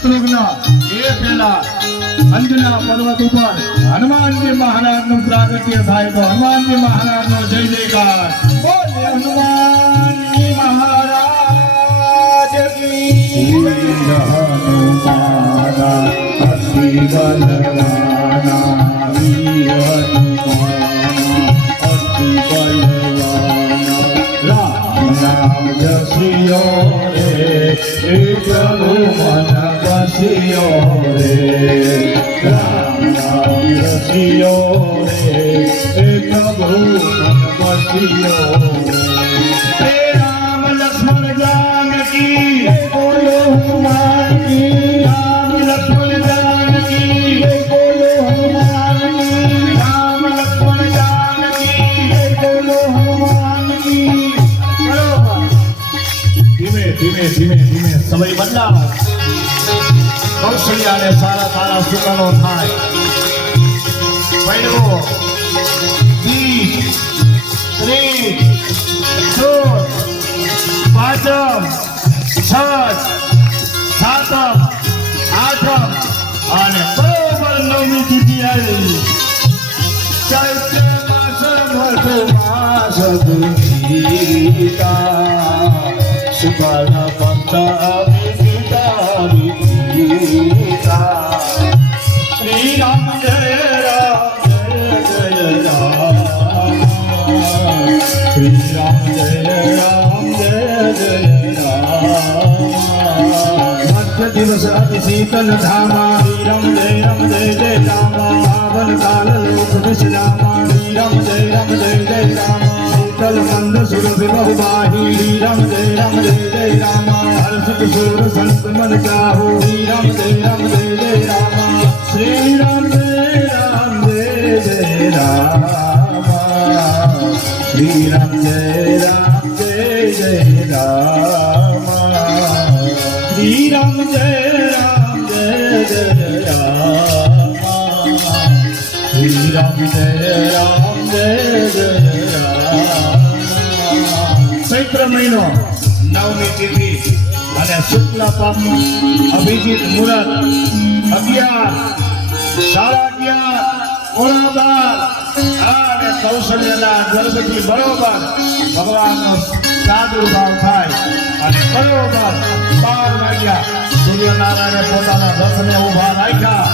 શત્રુઘ્ન એ પેલા અંજના પર્વત ઉપર હનુમાનજી મહારાજનું પ્રાગટ્ય થાય તો હનુમાનજી મહારાજનો જય જયકાર બોલે હનુમાનજી મહારાજ કી હનુમાના અતિ બલવાના વીર હનુમાના અતિ બલવાના રામ જસિયો રે એ પ્રભુ મન બસિયો રે રામ જસિયો રે એ પ્રભુ મન બસિયો રે રામ લક્ષ્મણ જાનકી બોલો હનુમાન કી રામ લક્ષ્મણ જાનકી બોલો હનુમાન કી રામ લક્ષ્મણ જાનકી બોલો હનુમાન કી ધીમે ધીમે ધીમે ધીમે સમય બદલાવો કૌશલ્યાને સારા સારા સુકાનો થાય પહેલો બીજ ત્રીજ ચોથ પાંચમ છઠ સાતમ આઠમ અને બરોબર નવમી તિથિ આવી ચૈત્ર માસ ભરતો માસ દુનિતા સુકાલ પંતા શ્રી રામ જય રામ જય જય રામ શ્રી રામ જય રામ જય જય રામ દિવસ અતિ શીતલ ધામા રામ જય જય રામ પાવન કાલ લોક વિશ્રામા રામ જય જય રામ શીતલ મંદ સુરભિ बहुबाही राम जय जय राम हर्षित सुर संत मन चाहो राम जय जय राम श्री राम जय जय राम श्री राम जय जय राम श्री राम जय जय राम श्री राम जय जय राम चैत्र महीनो नवमी तिथि અને શુક્લ પક્ષ અભિજીત મુહૂર્ત 11, 11:30 અને કૌશલ્યના ગર્ભથી બરોબર ભગવાનનો પ્રાદુર્ભાવ થાય અને બરોબર 12 વાગ્યા સૂર્યનારાયણે પોતાના રથને ઊભા રાખ્યા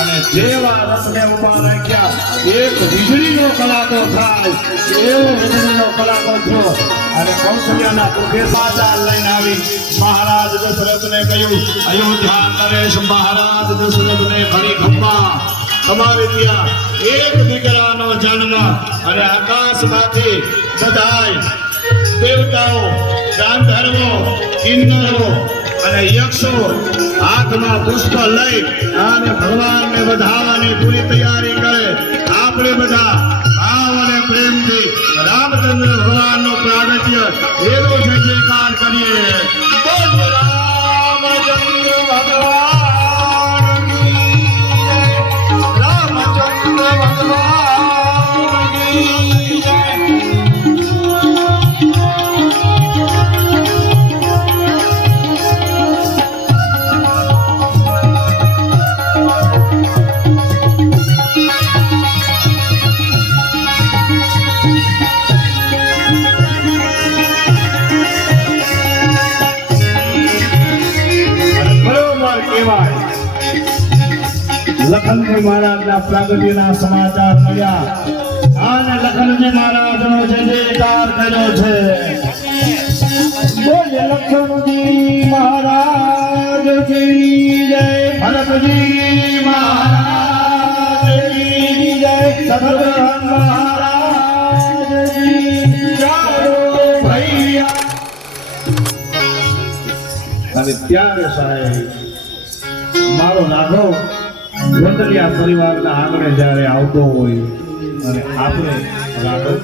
અને જેવા રથને ઊભા રાખ્યા એક વીજળીનો કલાકો થાય એવો વીજળીનો કલાકો થયો અને કૌશલ્યના પુત્રે સમાચાર લઈને આવી મહારાજ દશરથને કહ્યું અયોધ્યા નરેશ મહારાજ દશરથને ઘણી ખંભા તમારે ત્યાં એક દીકરાનો જન્મ અને આકાશમાંથી બધાય દેવતાઓ ગાંધર્વો કિન્નરો અને યક્ષો હાથમાં પુષ્પ લઈ અને ભગવાનને વધાવવાની પૂરી તૈયારી કરે આપણે બધા ભાવ અને પ્રેમથી રામચંદ્ર ભગવાનનો પ્રાગટ્ય એનો જય જયકાર કરીએ બોલ રામચંદ્ર ભગવાન રામચંદ્ર ભગવાન લખનજી મહારાજના પ્રાગટ્યના સમાચાર મળ્યા અને લખનજી મહારાજનો જય જયકાર કર્યો છે બોલે લખનજી મહારાજ કી જય ભરતજી મહારાજ કી જય સદગુરુ મહારાજ કી જય ભૈયા અને ત્યારે સાહેબ મારો રાઘવ ગોંડલિયા પરિવારના આંગણે જ્યારે આવતો હોય અને આપણે રાઘવ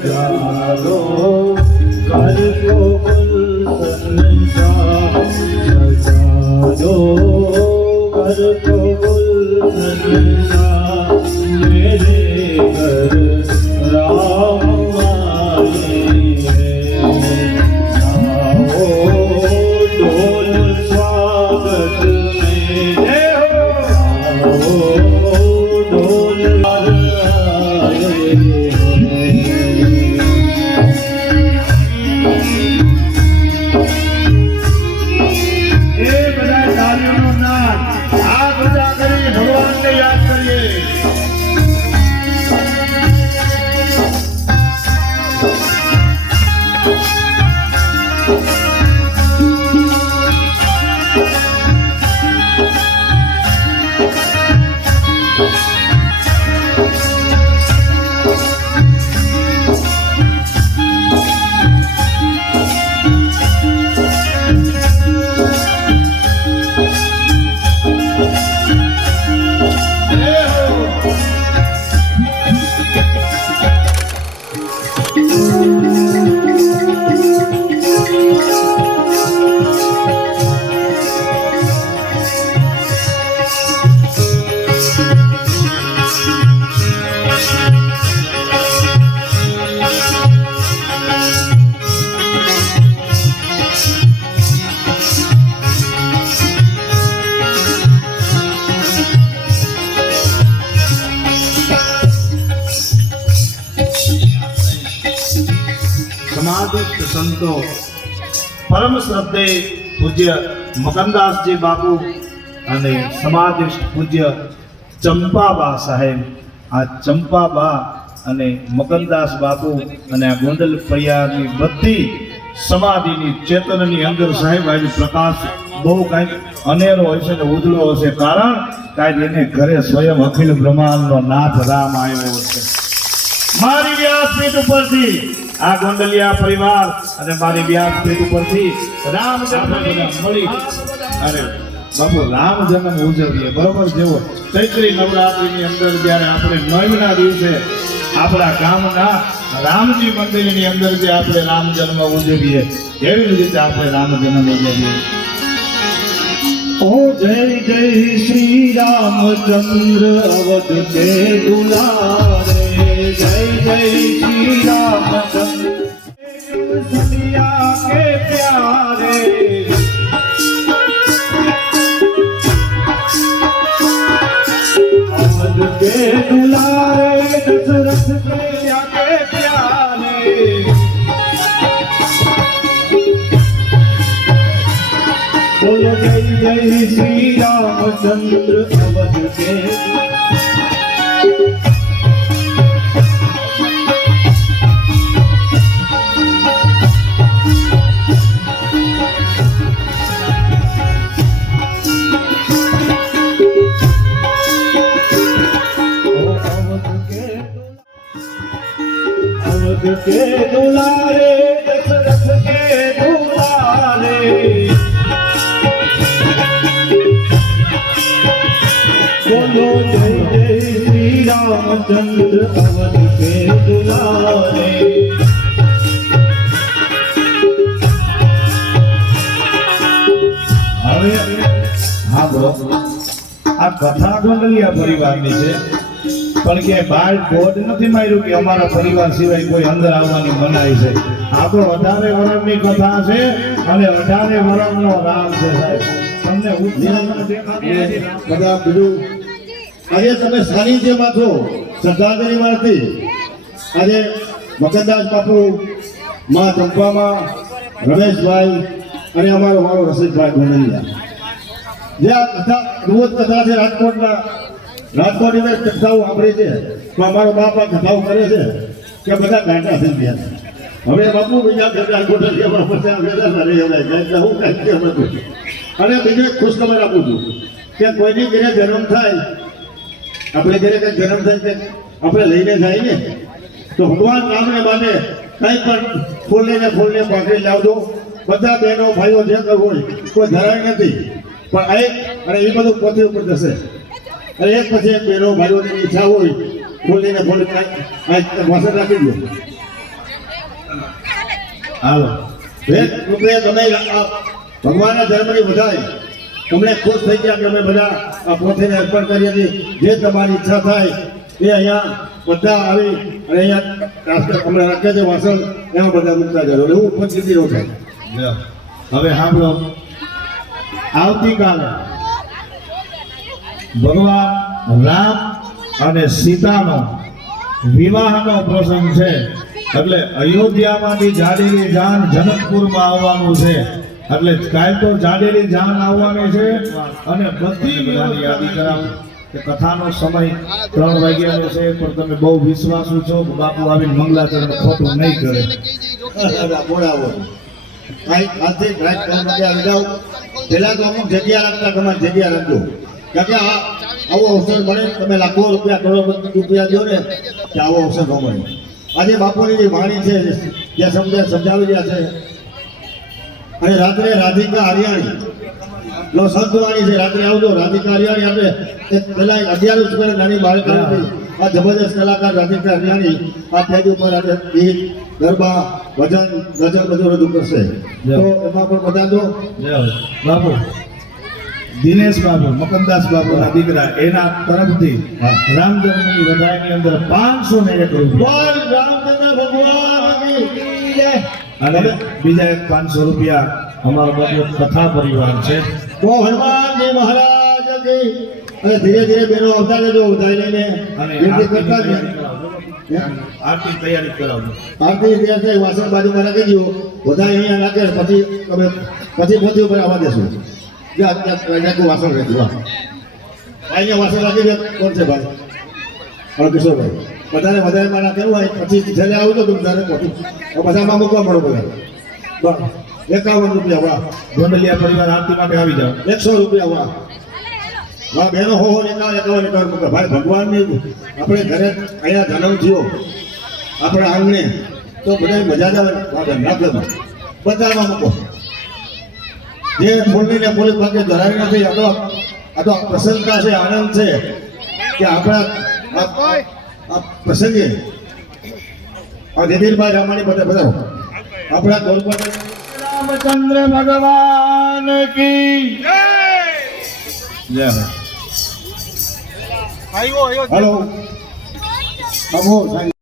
સમાધિસ્થ સંતો પરમ શ્રદ્ધે પૂજ્ય મકનદાસજી બાપુ અને સમાધિસ્થ પૂજ્ય ચંપાબા સાહેબ, આ ચંપાબા અને મકનદાસ બાપુ અને આ ગોંડલ પરિયારની બધી સમાધિની ચેતનની અંદર સાહેબ આજે પ્રકાશ બહુ કાંઈક અનેરો હશે ને ઉજળો હશે, કારણ કાંઈક એને ઘરે સ્વયં અખિલ બ્રહ્માંડનો નાથ રામ આવ્યો છે. મારી વ્યાસપીઠ ઉપરથી આ ગોંડલિયા પરિવાર અને મારી વ્યાસપીઠ ઉપરથી રામ જન્મ મળી અને બાપુ રામ જન્મ ઉજવીએ, બરોબર. જેવો ચૈત્રી નવરાત્રિની અંદર જ્યારે આપણે 9ના દિવસે આપણા ગામના રામજી મંદિરની અંદર જે આપણે રામ જન્મ ઉજવીએ, એવી રીતે આપણે રામ જન્મ ઉજવીએ. ओ जय जय श्री रामचंद्र अवध के दुलारे, जय जय श्री रामचंद्र दुनिया के प्यारे, अवध के दुलारे दशरथ के प्यारे, बोलो जय जय श्री रामचंद्र अवध के. अवध के दुलारे दशरथ के दुलारे, बोलो जय जय श्री रामचंद्र अवध के दुलारे. હવે હા બોલો, આ કથા ગોંડલિયા પરિવારની છે, પણ કે બહાર બોર્ડ નથી માર્યું કે અમારા પરિવાર સિવાય કોઈ અંદર આવવાની મનાઈ છે. આ તો 18 વર્ષની કથા છે અને 18 વર્ષનો રામ છે સાહેબ. તમને ઉત્સાહ દેખાતો બધા બીજું આજે તમે સાનિધ્યમાં છો શ્રદ્ધાંજલિ વાળથી. આજે મકનદાસ બાપુ, મા ચંપામાં, રમેશભાઈ અને અમારો મારો રસિકભાઈ ગોંડલિયા, જે આ કથા રોજ કથા છે રાજકોટની મેં કથાઓ સાંભળી છે, તો અમારો બાપ આ કથાઓ કરે છે કે બધા ગાંઠા થઈ ગયા છે. હવે બાપુ બીજા ગોંડલિયામાં પચાસ એટલે હું કાંઈ અમે પૂછું. અને બીજું એક ખુશખબર આપું છું કે કોઈની ઘરે જન્મ થાય, આપણે ઘરે કંઈક જન્મ થાય કે આપણે લઈને જાય ને, તો ભગવાન રામને માટે કંઈ પણ ફૂલને પાકડી લાવજો. બધા બહેનો ભાઈઓ જે કરવું હોય કોઈ ધરાય નથી, પણ એક અને એ બધું પોતે ઉપર જશે. અને એક પછી એક બહેનો ભાઈઓની ઈચ્છા હોય ફૂલને વાસણ રાખી દો. હાલો ભેટ રૂપે તમે ભગવાનના ધર્મની વધાય, તમને ખુશ થઈ ગયા કે અમે બધા આ પોથીને અર્પણ કરીએ છીએ. જે તમારી ઈચ્છા થાય એ અહીંયા બધા આવી અને અહીંયા હમણાં રાખે છે વાસણ, એમાં બધા મૂકતા જજો. એવું ઉપસ્થિતિ ન થાય. હવે સાંભળો, આવતીકાલે ભગવાન રામ અને સીતાનો વિવાહનો પ્રસંગ છે, એટલે અયોધ્યામાંથી જાડેલી જાન જનકપુરમાં આવવાનું છે. એટલે કાલ તો જાડેલી જાન આવવાની છે અને બધી બધાની યાદી કરાવું કે કથાનો સમય 3 વાગ્યાનો છે, પણ તમે બહુ વિશ્વાસુ છો કે બાપુ આવીને મંગલાચરણ ખોટું નહીં કરે. બોલાવો આજથી રાત 3 વાગે આવી જાઓ. પહેલા તો અમુક જગ્યા રાખતા, તમારી જગ્યા રાખજો, કારણ કે આવો અવસર મળે. તમે લાખો રૂપિયા કરોડો રૂપિયા દો ને કે આવો અવસર ન મળે. આજે બાપુની જે વાણી છે જે સમજાવી રહ્યા છે, અને રાત્રે રાધિકા હરિયાણી સંત વાણી છે. રાત્રે આવજો રાધિકા હરિયાણી. આપણે પેલા 11 નાની બાળકી હતી આ જબરદસ્ત કલાકાર રાજીવ કારિયાણી આ સ્ટેજ ઉપર આજે ગીત ગરબા ભજન ગઝલ બધું રજૂ કરશે તો એમાં પણ બતાવજો બાપુ દિનેશ બાબુ મકનદાસ બાબુના દીકરા એના તરફથી રામ જન્મની વધાઈની અંદર 501 રૂપિયા બોલ રામચંદ્ર ભગવાન કી જય. અને બીજા એક 500 રૂપિયા અમારો બધો કથા પરિવાર છે. તો હનુમાનજી મહારાજ કી. અને ધીરે ધીરે બેનો આવતા રહેજો ઉધાઈ લઈને અને વિનંતી કરતા જ. આરતી તૈયારી કરાવજો. આરતી દિવસે વાસણ બાજુમાં રાખી દો બધા અહીંયા રાખે પછી તમે પછી પોતી ઉપર આવવા દેશું ત્યાં વાસણ રાખી દો અહીંયા વાસણ રાખી દે કોણ છે ભાઈ હા કિશોરભાઈ વધારે વધારે મારા કેવું હોય પછી છેલ્લે આવું તો તમે તારે પોતું બધામાં મૂકવા મળો બધા બસ 51 રૂપિયા વાહ ગોંડલિયા પરિવાર આરતી માટે આવી જાઓ. 100 રૂપિયા વાહ વાહ બેનો હો એકાવન મૂકે ભાઈ ભગવાનની આપણે ઘરે અહીંયા જન્મ થયો આપણા આંગણે તો બધા મજા જ આવે નાખે બધામાં મૂકો જે ફૂલની ને ફૂલ ભાગે ધરાવી નથી આ તો પ્રસન્નતા છે આનંદ છે કે આપણા આ પ્રસંગે આ જયદીરભાઈ રામાણી બધા આપણા ગોલપાટ રામચંદ્ર ભગવાન કી જય. હાલો અમો સાહેબ